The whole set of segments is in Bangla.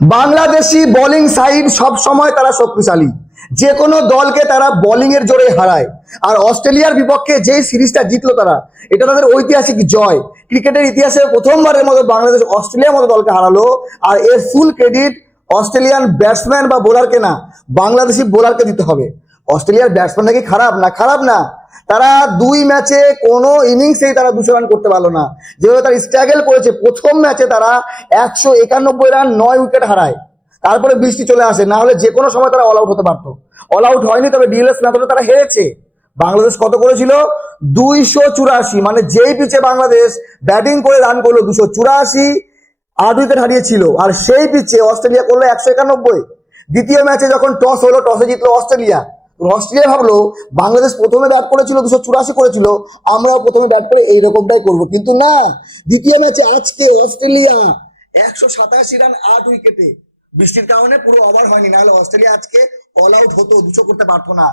বাংলাদেশি বোলিং সাইড সব সময় তারা শক্তিশালী, যে কোনো দলকে তারা বোলিং এর জোরে হারায়। আর অস্ট্রেলিয়ার বিপক্ষে যে সিরিজটা জিতলো তারা, এটা তাদের ঐতিহাসিক জয়। ক্রিকেটের ইতিহাসে প্রথমবারের মতো বাংলাদেশ অস্ট্রেলিয়ার মতো দলকে হারালো। আর এর ফুল ক্রেডিট অস্ট্রেলিয়ান ব্যাটসম্যান বা বোলারকে না, বাংলাদেশি বোলারকে দিতে হবে। অস্ট্রেলিয়ার ব্যাটসম্যান নাকি খারাপ না, খারাপ না, তারা দুই ম্যাচে কোনো ইনিংসেই তারা 200 রান করতে পারলো না। যেভাবে তারা স্ট্রাগল করেছে, প্রথম ম্যাচে তারা 191 রান 9 উইকেট হারায়, তারপরে বৃষ্টি চলে আসে, না হলে যে কোনো সময় তারা অল আউট হতে পারতো। অল আউট হয়নি, তবে ডিএলএস মেথডে তারা হেরেছে। বাংলাদেশ কত করেছিল? 284, মানে যেই পিচে বাংলাদেশ ব্যাটিং করে রান করলো 284, 8 উইকেট হারিয়েছিল। আর সেই পিচে অস্ট্রেলিয়া করলো 191। দ্বিতীয় ম্যাচে যখন টস হলো, টসে জিতলো অস্ট্রেলিয়া। অস্ট্রেলিয়া ভাবলো বাংলাদেশ প্রথমে ব্যাট করেছিল 284 করেছিল, আমরাও প্রথমে ব্যাট করে এইরকমটাই করব, কিন্তু না। দ্বিতীয় ম্যাচে আজকে অস্ট্রেলিয়া 187 রান 8 উইকেটে, বৃষ্টির কারণে পুরো ওভার হয়নি, নাহলে অস্ট্রেলিয়া আজকে অল আউট হতো, 200 করতে পারতো না।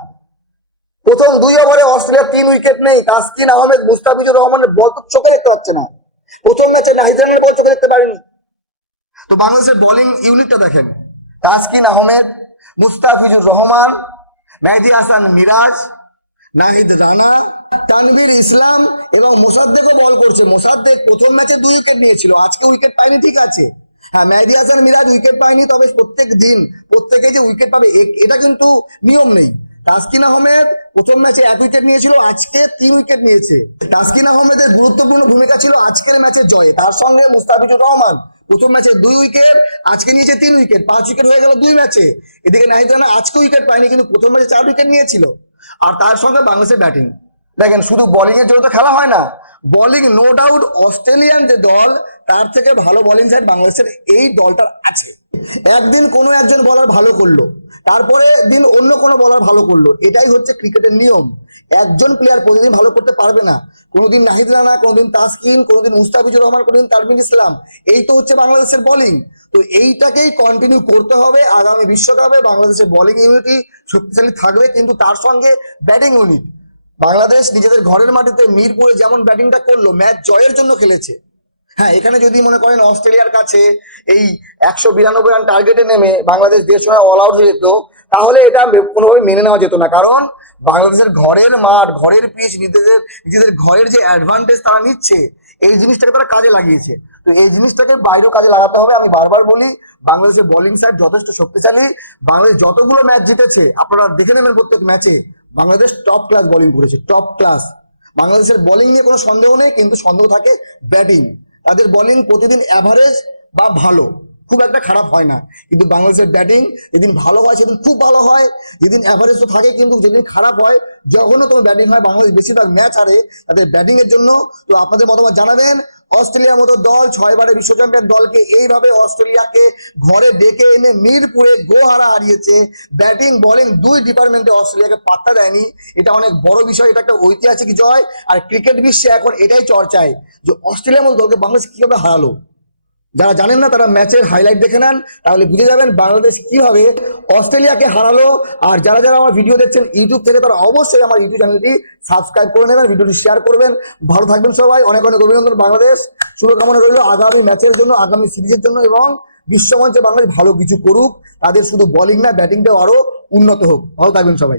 প্রথম 2 ওভারে অস্ট্রেলিয়ার 3 উইকেট নেই। তাসকিন আহমেদ, মুস্তাফিজুর রহমানের বল তো চোখে দেখতে পাচ্ছে না। প্রথম ম্যাচে নাহিদ রানের বল চোখে দেখতে পারেনি। তো বাংলাদেশের বোলিং ইউনিটটা দেখেন, তাসকিন আহমেদ, মুস্তাফিজুর রহমান, মেহেদী হাসান মিরাজ, নাহিদ রানা, তানভীর ইসলাম এবং মোসাদ্দেকও বল করছে। মোসাদ্দেক প্রথম ম্যাচে 2 উইকেট নিয়েছিল, আজকে উইকেট পায়নি, ঠিক আছে। হ্যাঁ, মেহেদী হাসান মিরাজ উইকেট পায়নি, তবে প্রত্যেক দিন প্রত্যেকে যে উইকেট পাবে এটা কিন্তু নিয়ম নেই। তাসকিন আহমেদ প্রথম ম্যাচে 1 উইকেট নিয়েছিল, আজকে 3 উইকেট নিয়েছে। তাসকিন আহমেদের গুরুত্বপূর্ণ ভূমিকা ছিল আজকের ম্যাচের জয়ে। তার সঙ্গে মুস্তাফিজুর রহমান প্রথম ম্যাচে 2 উইকেট, আজকে নিয়েছে 3 উইকেট, 5 উইকেট হয়ে গেল 2 ম্যাচে। এদিকে নাহিদ রানা আজকে উইকেট পায়নি, কিন্তু প্রথম ম্যাচে 4 উইকেট নিয়েছিল। আর তার সঙ্গে বাংলাদেশের ব্যাটিং দেখেন, শুধু বোলিং এর জন্য তো খেলা হয় না। বোলিং নো ডাউট অস্ট্রেলিয়ান যে দল, তার থেকে ভালো বোলিং সাইড বাংলাদেশের এই দলটার আছে। একদিন কোনো একজন বোলার ভালো করলো, তারপরে দিন অন্য কোনো বোলার ভালো করলো, এটাই হচ্ছে ক্রিকেটের নিয়ম। একজন প্লেয়ার প্রতিদিন ভালো করতে পারবে না। কোনোদিন নাহিদ রানা, কোনোদিন তাসকিন, কোনোদিন মুস্তাফিজুর রহমান, কোনোদিন তানভীর ইসলাম, এই তো হচ্ছে বাংলাদেশের বোলিং। তো এইটাকেই কন্টিনিউ করতে হবে। আগামী বিশ্বকাপে বাংলাদেশের বোলিং ইউনিটই শক্তিশালী থাকবে, কিন্তু তার সঙ্গে ব্যাটিং ইউনিট। বাংলাদেশ নিজেদের ঘরের মাটিতে মিরপুরে যেমন ব্যাটিংটা করলো, ম্যাচ জয়ের জন্য খেলেছে। হ্যাঁ, এখানে যদি মনে করেন অস্ট্রেলিয়ার কাছে এই 192 রান টার্গেটে নেমে বাংলাদেশ 1.5 সময় অল আউট হয়ে যেত, তাহলে এটা কোনোভাবে মেনে নেওয়া যেত না। কারণ বাংলাদেশের ঘরের মাঠ, ঘরের পিচ, নিজেদের ঘরের যে অ্যাডভান্টেজ তারা নিচ্ছে, এই জিনিসটাকে তারা কাজে লাগিয়েছে। তো এই জিনিসটাকে বাইরেও কাজে লাগাতে হবে। আমি বারবার বলি, বাংলাদেশের বোলিং সাইড যথেষ্ট শক্তিশালী। বাংলাদেশ যতগুলো ম্যাচ জিতেছে আপনারা দেখে নেবেন, প্রত্যেক ম্যাচে বাংলাদেশ টপ ক্লাস বোলিং করেছে, টপ ক্লাস। বাংলাদেশের বোলিং নিয়ে কোনো সন্দেহ নেই, কিন্তু সন্দেহ থাকে ব্যাটিং। তাদের বোলিং প্রতিদিন অ্যাভারেজ বা ভালো, খুব একটা খারাপ হয় না। কিন্তু বাংলাদেশের ব্যাটিং যেদিন ভালো হয় সেদিন খুব ভালো হয়, যেদিন অ্যাভারেজ তো থাকে, কিন্তু যেদিন খারাপ হয়, যখনও তোমার ব্যাটিং হয়, বাংলাদেশ বেশিরভাগ ম্যাচ হারে তাদের ব্যাটিং এর জন্য। তো আপনাদের মতামত জানাবেন। অস্ট্রেলিয়ার মতো দল, 6 বারে বিশ্ব চ্যাম্পিয়ন দলকে এইভাবে অস্ট্রেলিয়াকে ঘরে ডেকে এনে মিরপুরে গোহারা হারিয়েছে। ব্যাটিং বোলিং 2 ডিপার্টমেন্টে অস্ট্রেলিয়াকে পাত্তা দেয়নি, এটা অনেক বড় বিষয়, এটা একটা ঐতিহাসিক জয়। আর ক্রিকেট বিশ্বে এখন এটাই চর্চায় যে অস্ট্রেলিয়ার মতো দলকে বাংলাদেশ কিভাবে হারালো। যারা জানেন না তারা ম্যাচের হাইলাইট দেখে নেন, তাহলে বুঝে যাবেন বাংলাদেশ কিভাবে অস্ট্রেলিয়াকে হারালো। আর যারা যারা আমার ভিডিও দেখছেন ইউটিউব থেকে, তারা অবশ্যই আমার ইউটিউব চ্যানেলটি সাবস্ক্রাইব করে নেবেন, ভিডিওটি শেয়ার করবেন। ভালো থাকবেন সবাই, অনেক অনেক অভিনন্দন। বাংলাদেশ শুভকামনা রইল আগামী ম্যাচের জন্য, আগামী সিরিজের জন্য, এবং বিশ্বমঞ্চে বাংলাদেশ ভালো কিছু করুক। তাদের শুধু বোলিং না, ব্যাটিংটাও আরো উন্নত হোক। ভালো থাকবেন সবাই।